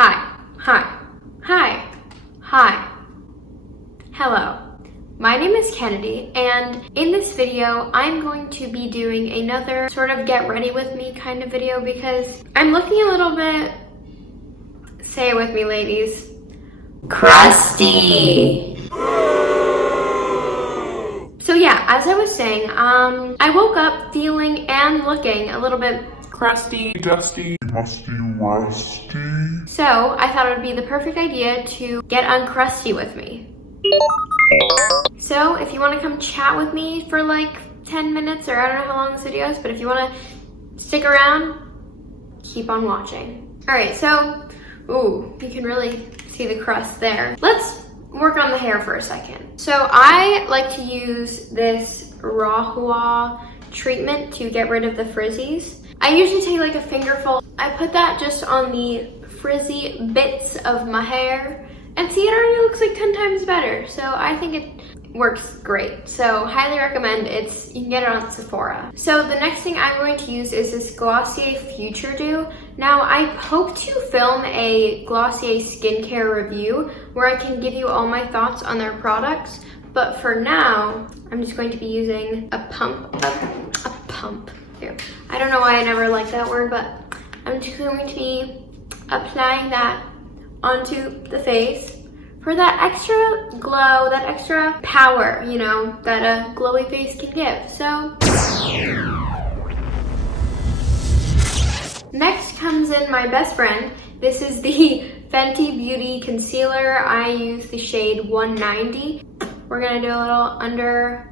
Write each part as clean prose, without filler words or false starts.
Hi. Hello. My name is Kennedy, and in this video, I'm going to be doing another sort of get ready with me kind of video because I'm looking a little bit, say it with me ladies, crusty. So yeah, as I was saying, I woke up feeling and looking a little bit crusty, dusty, musty, rusty. So I thought it would be the perfect idea to get uncrusty with me. So if you want to come chat with me for like 10 minutes, or I don't know how long this video is, but if you want to stick around, keep on watching. All right, so, ooh, you can really see the crust there. Let's work on the hair for a second. So I like to use this Rahua treatment to get rid of the frizzies. I usually take like a fingerful. I put that just on the frizzy bits of my hair, and see, it already looks like 10 times better. So I think it works great. So highly recommend. You can get it on Sephora. So the next thing I'm going to use is this Glossier Future Dew. Now I hope to film a Glossier skincare review where I can give you all my thoughts on their products. But for now, I'm just going to be using a pump. I don't know why I never liked that word, but I'm just going to be applying that onto the face for that extra glow, that extra power, you know, that a glowy face can give. So next comes in my best friend. This is the Fenty Beauty Concealer. I use the shade 190. We're gonna do a little under,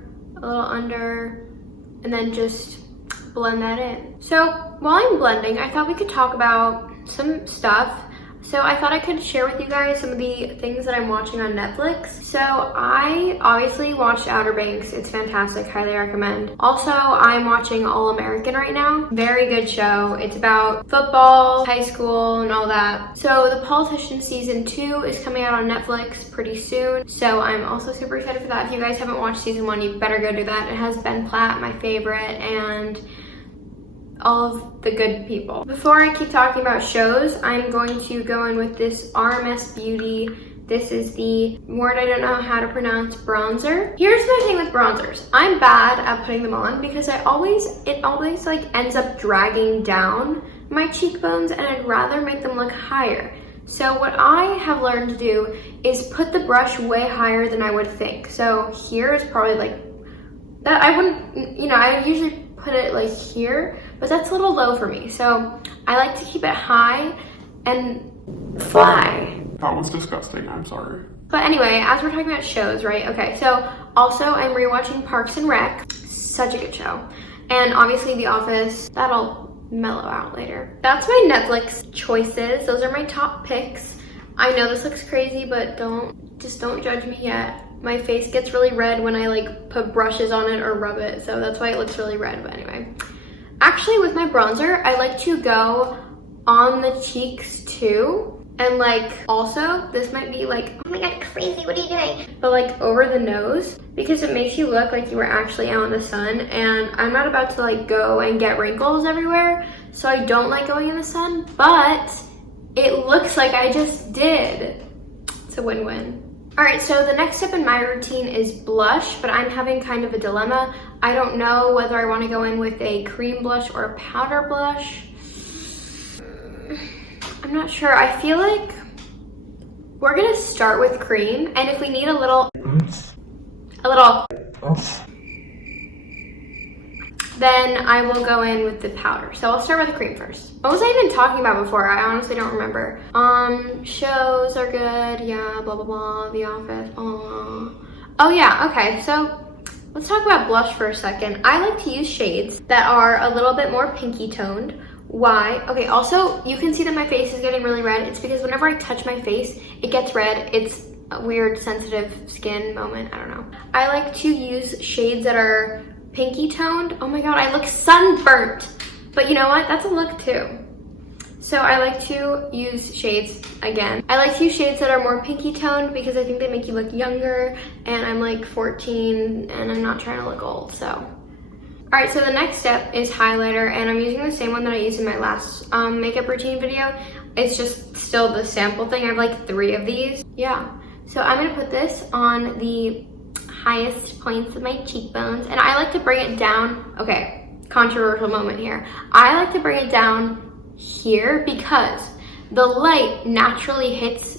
and then just blend that in. So while I'm blending, I thought we could talk about some stuff. So I thought I could share with you guys some of the things that I'm watching on Netflix. So I obviously watched Outer Banks. It's fantastic, highly recommend. Also, I'm watching All American right now. Very good show. It's about football, high school, and all that. So The Politician season 2 is coming out on Netflix pretty soon. So I'm also super excited for that. If you guys haven't watched season 1, you better go do that. It has Ben Platt, my favorite, and all of the good people. Before I keep talking about shows, I'm going to go in with this RMS Beauty. This is the word I don't know how to pronounce, bronzer. Here's my thing with bronzers. I'm bad at putting them on because it always like ends up dragging down my cheekbones, and I'd rather make them look higher. So what I have learned to do is put the brush way higher than I would think. So here is probably like that. I wouldn't, you know, I usually put it like here, but that's a little low for me. So I like to keep it high and fly. That was disgusting, I'm sorry. But anyway, as we're talking about shows, right? Okay, so also I'm rewatching Parks and Rec. Such a good show. And obviously The Office, that'll mellow out later. That's my Netflix choices. Those are my top picks. I know this looks crazy, but just don't judge me yet. My face gets really red when I like put brushes on it or rub it, so that's why it looks really red. But anyway, actually with my bronzer, I like to go on the cheeks too, and like also, this might be like, oh my god, crazy, what are you doing? But like over the nose, because it makes you look like you were actually out in the sun, and I'm not about to like go and get wrinkles everywhere, so I don't like going in the sun, but it looks like I just did. It's a win-win. All right, so the next step in my routine is blush, but I'm having kind of a dilemma. I don't know whether I want to go in with a cream blush or a powder blush. I'm not sure. I feel like we're gonna start with cream, and if we need a little, then I will go in with the powder. So I'll start with the cream first. What was I even talking about before? I honestly don't remember. Shows are good. Yeah, blah, blah, blah. The Office. Oh yeah, okay. So let's talk about blush for a second. I like to use shades that are a little bit more pinky toned. Why? Okay, also you can see that my face is getting really red. It's because whenever I touch my face, it gets red. It's a weird sensitive skin moment. I don't know. I like to use shades that are pinky toned. Oh my god, I look sunburnt. But you know what? That's a look too. So I like to use shades, again, I like to use shades that are more pinky toned because I think they make you look younger, and I'm like 14 and I'm not trying to look old, so All right, so the next step is highlighter, and I'm using the same one that I used in my last makeup routine video. It's just still the sample thing. I have like 3 of these. Yeah, so I'm gonna put this on the highest points of my cheekbones, and I like to bring it down. Okay, controversial moment here. I like to bring it down here because the light naturally hits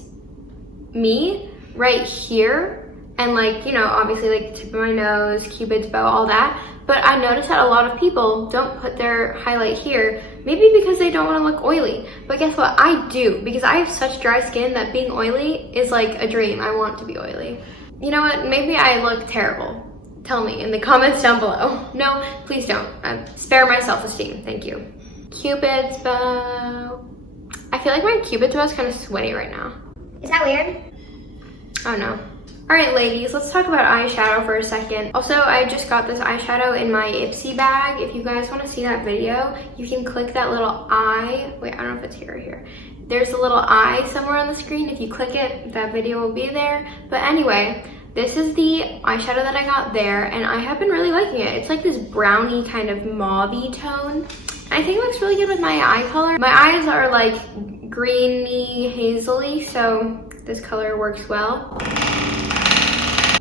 me right here, and like, you know, obviously like the tip of my nose, Cupid's bow, all that. But I noticed that a lot of people don't put their highlight here, maybe because they don't want to look oily. But guess what? I do, because I have such dry skin that being oily is like a dream. I want to be oily. You know what? Maybe I look terrible. Tell me in the comments down below. No, please don't. Spare my self-esteem. Thank you. Cupid's bow. I feel like my Cupid's bow is kind of sweaty right now. Is that weird? Oh no. All right, ladies, let's talk about eyeshadow for a second. Also, I just got this eyeshadow in my Ipsy bag. If you guys want to see that video, you can click that little eye. Wait, I don't know if it's here or here. There's a little eye somewhere on the screen. If you click it, that video will be there. But anyway, this is the eyeshadow that I got there, and I have been really liking it. It's like this brownie kind of mauve-y tone. I think it looks really good with my eye color. My eyes are like greeny, hazily, so this color works well.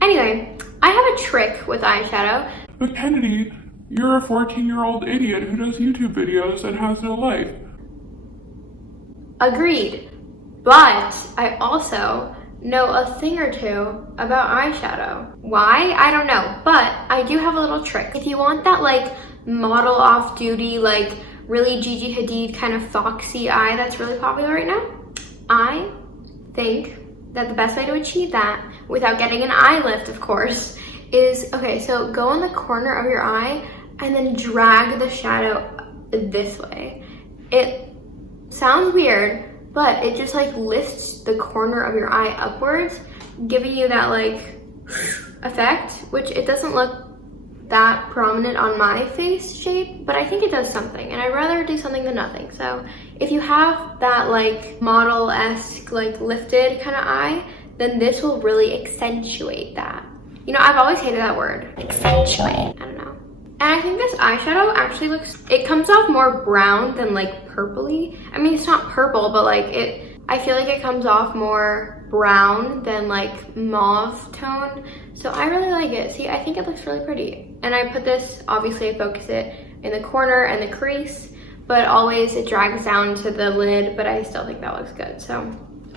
Anyway, I have a trick with eyeshadow. But Kennedy, you're a 14-year-old idiot who does YouTube videos and has no life. Agreed. But I also know a thing or two about eyeshadow. Why? I don't know. But I do have a little trick. If you want that like model off-duty, like really Gigi Hadid kind of foxy eye that's really popular right now, I think that the best way to achieve that, without getting an eye lift, of course, is, okay, so go in the corner of your eye and then drag the shadow this way. It sounds weird, but it just like lifts the corner of your eye upwards, giving you that like effect, which it doesn't look that prominent on my face shape, but I think it does something, and I'd rather do something than nothing. So if you have that like model-esque like lifted kind of eye, then this will really accentuate that. You know, I've always hated that word, accentuate. I don't know. And I think this eyeshadow actually looks, it comes off more brown than like purpley. I mean, it's not purple, but like I feel like it comes off more brown than like mauve tone. So I really like it. See, I think it looks really pretty. And I put this, obviously I focus it in the corner and the crease, but always it drags down to the lid, but I still think that looks good. So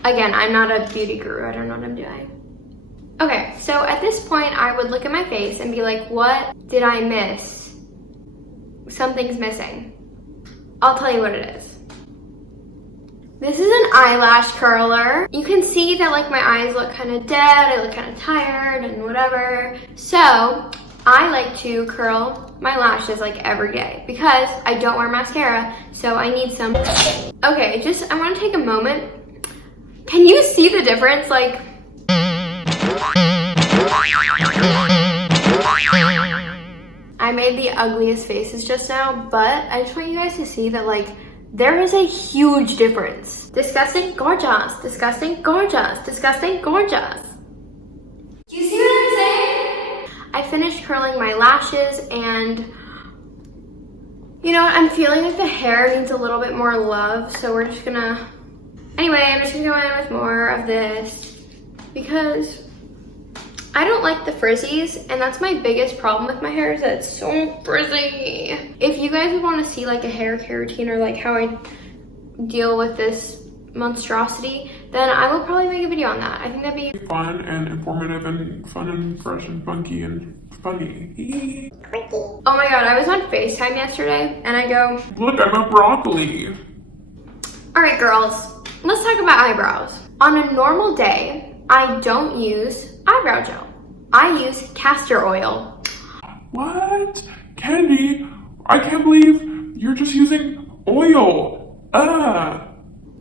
again, I'm not a beauty guru. I don't know what I'm doing. Okay, so at this point, I would look at my face and be like, what did I miss? Something's missing. I'll tell you what it is. This is an eyelash curler. You can see that like my eyes look kind of dead, I look kind of tired and whatever. So I like to curl my lashes like every day because I don't wear mascara, so I need some. Okay, I want to take a moment. Can you see the difference? Like, I made the ugliest faces just now, but I just want you guys to see that like there is a huge difference. Disgusting, gorgeous. Disgusting, gorgeous. Disgusting, gorgeous. Do you see what I'm saying? I finished curling my lashes, and you know what? I'm feeling like the hair needs a little bit more love, so we're just gonna... Anyway, I'm just gonna go in with more of this because I don't like the frizzies, and that's my biggest problem with my hair, is that it's so frizzy. If you guys want to see like a hair care routine or like how I deal with this monstrosity, then I will probably make a video on that. I think that'd be fun and informative and fun and fresh and funky and funny. Oh my god, I was on FaceTime yesterday and I go, Look, I'm a broccoli. all right girls, let's talk about eyebrows. On a normal day, I don't use eyebrow gel. I use castor oil. What? Candy, I can't believe you're just using oil.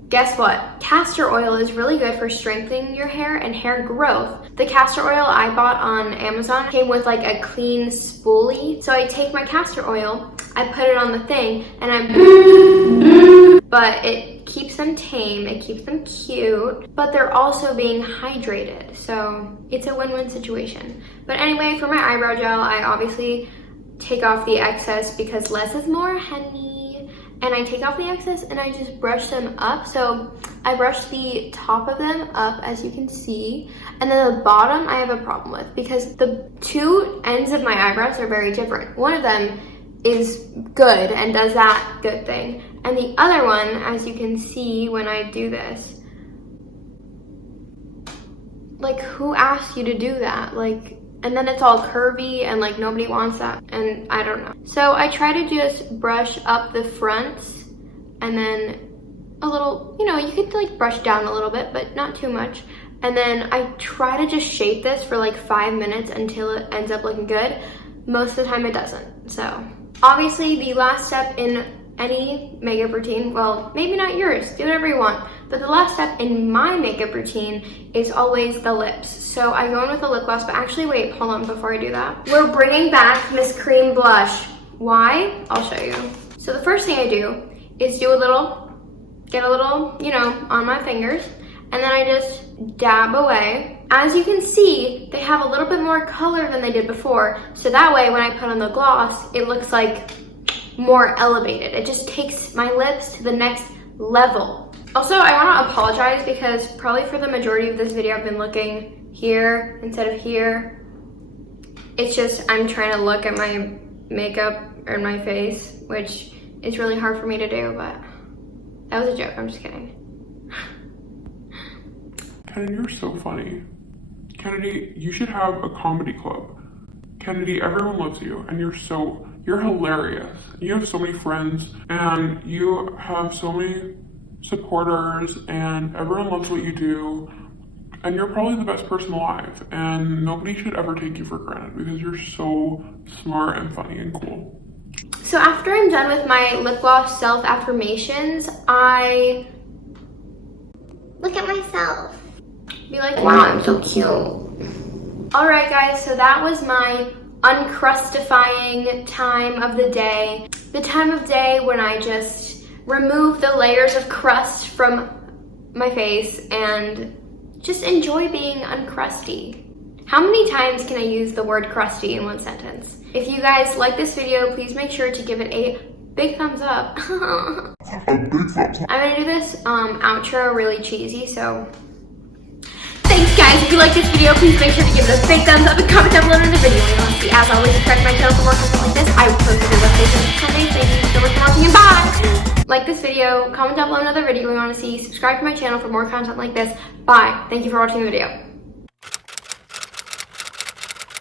Guess what? Castor oil is really good for strengthening your hair and hair growth. The castor oil I bought on Amazon came with like a clean spoolie. So I take my castor oil, I put it on the thing, and but it keeps them tame, it keeps them cute, but they're also being hydrated. So it's a win-win situation. But anyway, for my eyebrow gel, I obviously take off the excess because less is more, honey. And I take off the excess and I just brush them up. So I brush the top of them up, as you can see. And then the bottom I have a problem with because the two ends of my eyebrows are very different. One of them is good and does that good thing. And the other one, as you can see when I do this, like, who asked you to do that? Like, and then it's all curvy and like nobody wants that, and I don't know. So I try to just brush up the fronts and then a little, you know, you could like brush down a little bit, but not too much. And then I try to just shape this for like 5 minutes until it ends up looking good. Most of the time it doesn't. So obviously the last step in any makeup routine, well, maybe not yours, do whatever you want, but the last step in my makeup routine is always the lips. So I go in with a lip gloss, but actually wait, hold on before I do that. We're bringing back Miss Cream Blush. Why? I'll show you. So the first thing I do is get a little, you know, on my fingers, and then I just dab away. As you can see, they have a little bit more color than they did before, so that way when I put on the gloss, it looks like more elevated. It just takes my lips to the next level. Also, I want to apologize because probably for the majority of this video I've been looking here instead of here. It's just I'm trying to look at my makeup or my face, which is really hard for me to do, but that was a joke. I'm just kidding. Kennedy, you're so funny. Kennedy, you should have a comedy club. Kennedy, everyone loves you, and you're hilarious. You have so many friends, and you have so many supporters, and everyone loves what you do, and you're probably the best person alive, and nobody should ever take you for granted because you're so smart and funny and cool. So after I'm done with my lip gloss self-affirmations, I look at myself. Be like, wow, I'm so cute. Alright guys, so that was my uncrustifying time of the day. The time of day when I just remove the layers of crust from my face and just enjoy being uncrusty. How many times can I use the word crusty in one sentence? If you guys like this video, please make sure to give it a big thumbs up. I'm gonna do this outro really cheesy, so thanks guys. If you like this video, please make sure to give it a big thumbs up and comment down below in the video you want to see. As always, subscribe to my channel for more content like this. I will post videos on Sundays. Thank you so much for watching and bye! Like this video, comment down below another video you want to see, subscribe to my channel for more content like this. Bye. Thank you for watching the video.